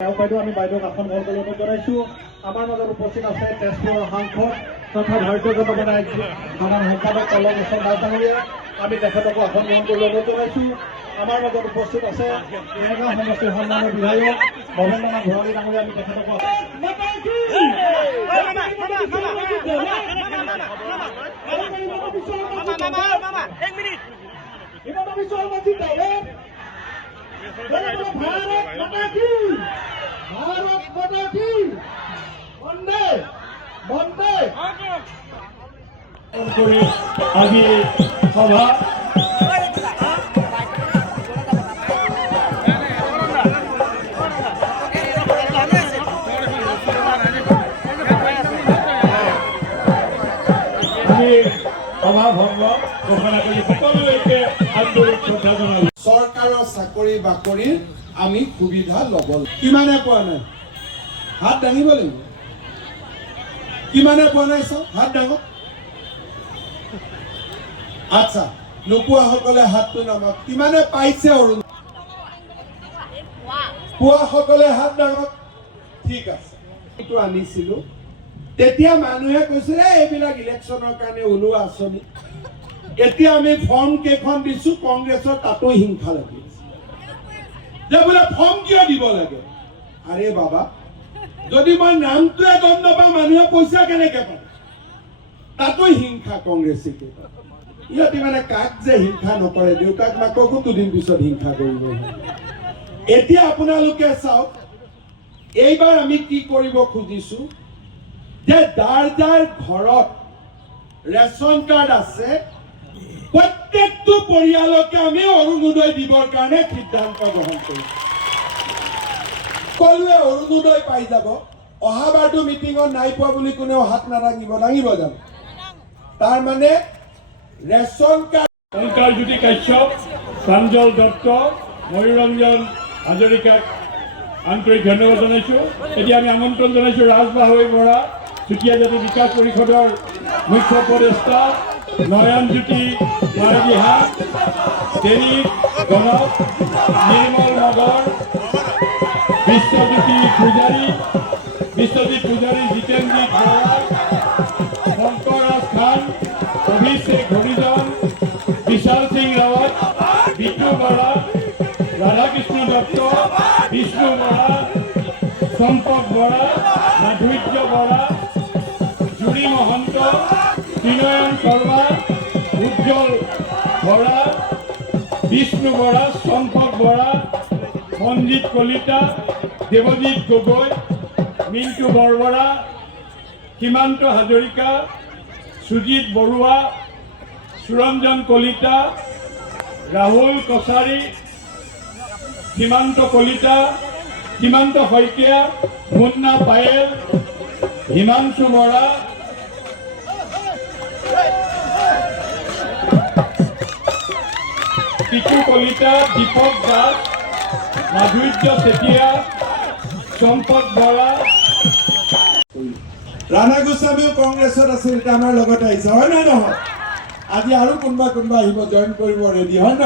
বাইদেউ আমি বাইদেউক আসন গ্ৰহণ কৰিবলৈ জনাইছোঁ। আমাৰ মাজত উপস্থিত আছে তেজপুৰৰ সাংসদ তথা ভাৰতীয় জনতা পাৰ্টীৰ সাধাৰণ সম্পাদক পল্লৱ লোচন দাস ডাঙৰীয়া। আমি তেখেতকো আসন গ্ৰহণ কৰিবলৈ জনাইছোঁ। আমাৰ মাজত উপস্থিত আছে মেঘগাঁও সমষ্টিৰ সন্মানীয় বিধায়ক ভৱেন্দ্ৰনাথ ভৰালী ডাঙৰীয়া। আমি তেখেতকো भारत माता की वंदे वंदे आगे सभा সভা ভংগ ঘোষণা কৰি সকলোকে আন্তৰিক শ্ৰদ্ধা জনালোঁ। চৰকাৰৰ চাকৰি বাকৰিৰ আমি সুবিধা ল'ব কিমানে পোৱা নাই হাত দাঙিব লাগিব। কিমানে পোৱা নাই চাওক হাত দাঙক। আচ্ছা নোপোৱাসকলে হাতটো নামক। কিমানে পাইছে অৰুণ পোৱাসকলে হাত দাঙক। ঠিক আছে এইটো আনিছিলো তেতিয়া মানুহে কৈছিলে এইবিলাক ইলেকশ্যনৰ কাৰণে ওলোৱা আঁচনি। এতিয়া আমি ফৰ্ম কেইখন দিছো কংগ্ৰেছৰ তাতো হিংসা লাগি যে বোলে ফৰ্ম কিয় দিব লাগে। আৰে বাবা যদি মই নামটোৱে গম নাপাওঁ মানুহে পইচা কেনেকে পায়। তাতো হিংসা কংগ্ৰেছে ইহঁতি মানে কাক যে হিংসা নকৰে। দেউতাক মাককো দুদিন পিছত হিংসা কৰিব। এতিয়া আপোনালোকে চাওক এইবাৰ আমি কি কৰিব খুজিছো যে যাৰ যাৰ ঘৰত ৰেচন কাৰ্ড আছে প্ৰত্যেকটো পৰিয়ালকে আমি অৰুণোদয় দিবৰ কাৰণে সিদ্ধান্ত গ্ৰহণ কৰিছো। সকলোৱে অৰুণোদয় পাই যাব। অহাবাৰটো মিটিঙত নাই পোৱা বুলি কোনেও হাত নাদাঙিব। দাঙিব জানো? তাৰ মানে ৰেচন কাৰ্ড অলংকাৰজ্যোতি কাশ্যপ, প্ৰাঞ্জল দত্ত, ময়ূৰঞ্জন হাজৰিকাক আন্তৰিক ধন্যবাদ জনাইছোঁ। এতিয়া আমি আমন্ত্ৰণ জনাইছোঁ ৰাজবাহী বৰা, চুতীয়া জাতি বিকাশ পৰিষদৰ মুখ্য উপদেষ্টা, নয়নজ্যোতি মাৰাগীহা, দেনিক গণক, নিৰ্মল নগৰ, বিশ্বজ্যোতি পূজাৰী, জিতেন্দ্ৰিক বৰা, শংকৰৰাজ খান, অভিষেক হৰিজন, বিশাল সিং ৰাৱত, বিটু বৰা, ৰাধাকৃষ্ণ দত্ত, বিষ্ণু বৰা, চম্পক বৰা, মাধুৰ্য বৰা, জুৰি মহন্ত, ত্ৰিনয়ন শৰ্মা, উজ্জ্বল বৰা, বিষ্ণু বৰা, চম্পক বৰা, মনজিৎ কলিতা, দেৱজিৎ গগৈ, মিণ্টু বৰবৰা, সীমান্ত হাজৰিকা, সুজিত বৰুৱা, সুৰঞ্জন কলিতা, ৰাহুল কছাৰী, সীমান্ত কলিতা, সীমান্ত শইকীয়া, মুন্না পায়েল, হিমাংশু বৰা, পিটু কলিতা, দীপক দাস, মাধুৰ্য চেতিয়া, চম্পক বৰা। ৰাণা গোস্বামীও কংগ্ৰেছত আছিল, এতিয়া আমাৰ লগত আহিছে হয় নে নহয়? আজি আৰু কোনোবা আহিব জইন কৰিব ৰেডি হয় ন?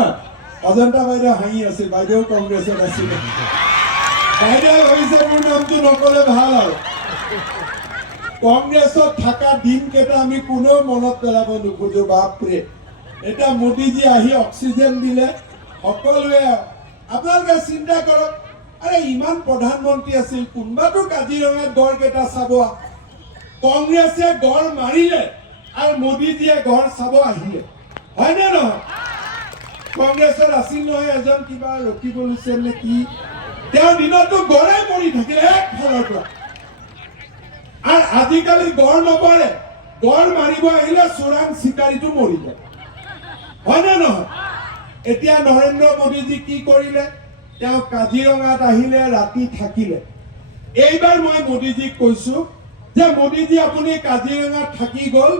অজন্তা বাইদেউ হাঁহি আছিল, বাইদেউ কংগ্ৰেছত আছিল। বাইদেউ ভাবিছে মোৰ নামটো নকলে ভাল আৰু। কংগ্ৰেছত থকা দিনকেইটা আমি কোনেও মনত পেলাব নোখোজো। বাপৰে এতিয়া মোদীজী আহি অক্সিজেন দিলে সকলোৱে। আপোনালোকে চিন্তা কৰক, আৰে ইমান প্ৰধানমন্ত্ৰী আছিল, কোনোবাটো কাজিৰঙাত গড়কেইটা চাব। কংগ্ৰেছে গড় মাৰিলে আৰু মোদীজীয়ে গড় চাব আহিলে হয়নে নহয়? কংগ্ৰেছত আছিল নহয় এজন কিবা ৰকিব হুছেইন নে কি, তেওঁ দিনতো গড়ে মৰি থাকিলে একফালৰ পৰা। আৰু আজিকালি গড় নপৰে, গড় মাৰিব আহিলে চোৰাং চিকাৰীটো মৰি যায় হয়নে নহয়? এতিয়া নৰেন্দ্ৰ মোদীজী কি কৰিলে? তেওঁ কাজিৰঙাত আহিলে, ৰাতি থাকিলে। এইবাৰ মই মোদীজীক কৈছো যে মোদীজী আপুনি কাজিৰঙাত থাকি গ'ল,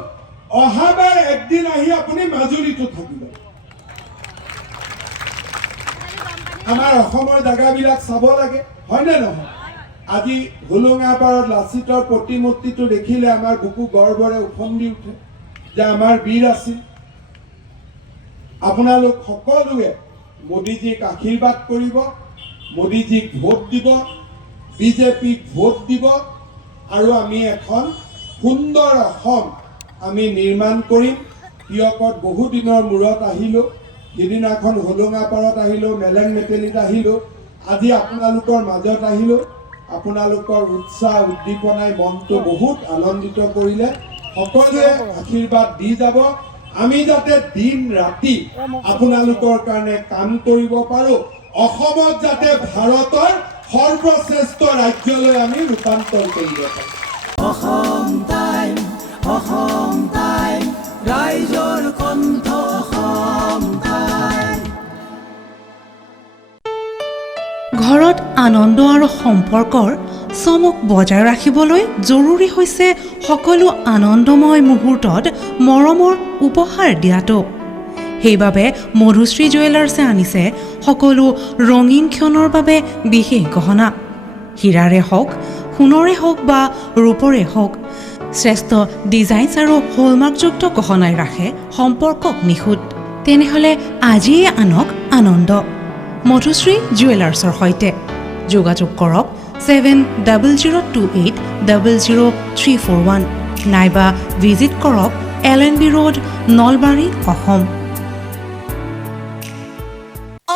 অহাবাৰ একদিন আহি আপুনি মাজুলীতো থাকিব। আমাৰ অসমৰ জাগাবিলাক চাব লাগে হয়নে নহয়? আজি হোলোঙা পাৰত লাচিতৰ প্ৰতিমূৰ্তিটো দেখিলে আমাৰ বুকু গৰ্বৰে উফন্দি উঠে যে আমাৰ বীৰ আছিল। আপোনালোক সকলোৱে মোদীজীক আশীৰ্বাদ কৰিব, মোদীজীক ভোট দিব, বিজেপিক ভোট দিব আৰু আমি এখন সুন্দৰ অসম আমি নিৰ্মাণ কৰিম। কিয়কত বহু দিনৰ মূৰত আহিলোঁ, সিদিনাখন হোলোঙাপাৰত আহিলোঁ, মেলেং মেটেলিত আহিলোঁ, আজি আপোনালোকৰ মাজত আহিলোঁ। আপোনালোকৰ উৎসাহ উদ্দীপনাই মনটো বহুত আনন্দিত কৰিলে। সকলোৱে আশীৰ্বাদ দি যাব, আমি যাতে দিন ৰাতি আপোনালোকৰ কাৰণে কাম কৰিব পাৰোঁ, অসমত যাতে ভাৰতৰ সৰ্বশ্ৰেষ্ঠ ৰাজ্যলৈ আমি ৰূপান্তৰ কৰিব পাৰোঁ। অসম টাইম ৰাইজৰ কণ্ঠ অসম টাইম। ঘৰত আনন্দ আৰু সম্পৰ্কৰ চমক বজাই ৰাখিবলৈ জৰুৰী হৈছে সকলো আনন্দময় মুহূৰ্তত মৰমৰ উপহাৰ দিয়াটো। সেইবাবে মধুশ্ৰী জুৱেলাৰ্ছে আনিছে সকলো ৰঙীন ক্ষণৰ বাবে বিশেষ গহনা। হীৰাৰে হওক, সোণৰে হওক বা ৰূপৰে হওক, শ্ৰেষ্ঠ ডিজাইনছ আৰু হলমাৰ্কযুক্ত গহনাই ৰাখে সম্পৰ্কক নিখুঁত। তেনেহ'লে আজিয়ে আনক আনন্দ মধুশ্ৰী জুৱেলাৰ্ছৰ সৈতে। যোগাযোগ কৰক 7002800341 নাইবা ভিজিট কৰক LNB ৰোড, নলবাৰী, অসম।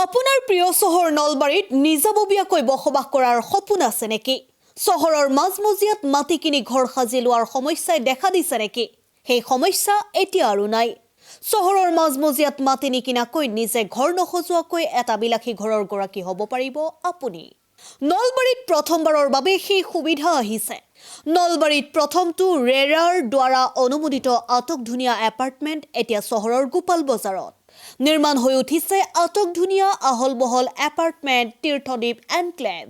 আপোনাৰ প্ৰিয় চহৰ নলবাৰীত নিজাববীয়াকৈ বসবাস কৰাৰ সপোন আছে নেকি? চহৰৰ মাজমজিয়াত মাটি কিনি ঘৰ সাজি লোৱাৰ সমস্যাই দেখা দিছে নেকি? সেই সমস্যা এতিয়া আৰু নাই। চহৰৰ মাজমজিয়াত মাটি নিকিনাকৈ নিজে ঘৰ নসজোৱাকৈ এটা বিলাসী ঘৰৰ গৰাকী হ'ব পাৰিব আপুনি। নলবাৰীত প্ৰথমবাৰৰ বাবে সেই সুবিধা আহিছে। নলবাৰীত প্ৰথমটো ৰেৰাৰ দ্বাৰা অনুমোদিত আটকধুনীয়া এপাৰ্টমেণ্ট এতিয়া চহৰৰ গোপাল বজাৰত নিৰ্মাণ হৈ উঠিছে। আটকধুনীয়া আহল বহল এপাৰ্টমেণ্ট তীৰ্থদ্বীপ এনক্লেভ।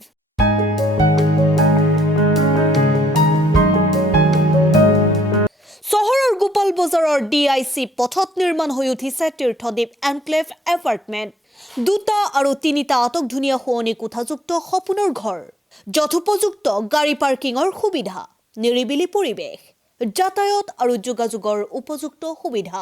চহৰৰ গোপাল বজাৰৰ DIC পথত নিৰ্মাণ হৈ উঠিছে তীৰ্থদ্বীপ এনক্লেভ এপাৰ্টমেণ্ট। 2টা আৰু 3টা আটকধুনীয়া শুৱনি কোঠাযুক্ত সপোনৰ ঘৰ, যথোপযুক্ত গাড়ী পাৰ্কিঙৰ সুবিধা, নিৰিবিলি পৰিৱেশ, যাতায়াত আৰু যোগাযোগৰ উপযুক্ত সুবিধা।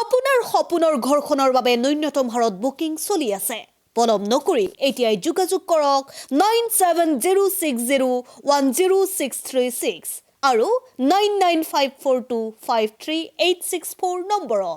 আপোনাৰ সপোনৰ ঘৰখনৰ বাবে ন্যূনতম হাৰত বুকিং চলি আছে। পলম নকৰি এতিয়াই যোগাযোগ কৰক 9706010636 আৰু 9954253864 নম্বৰত।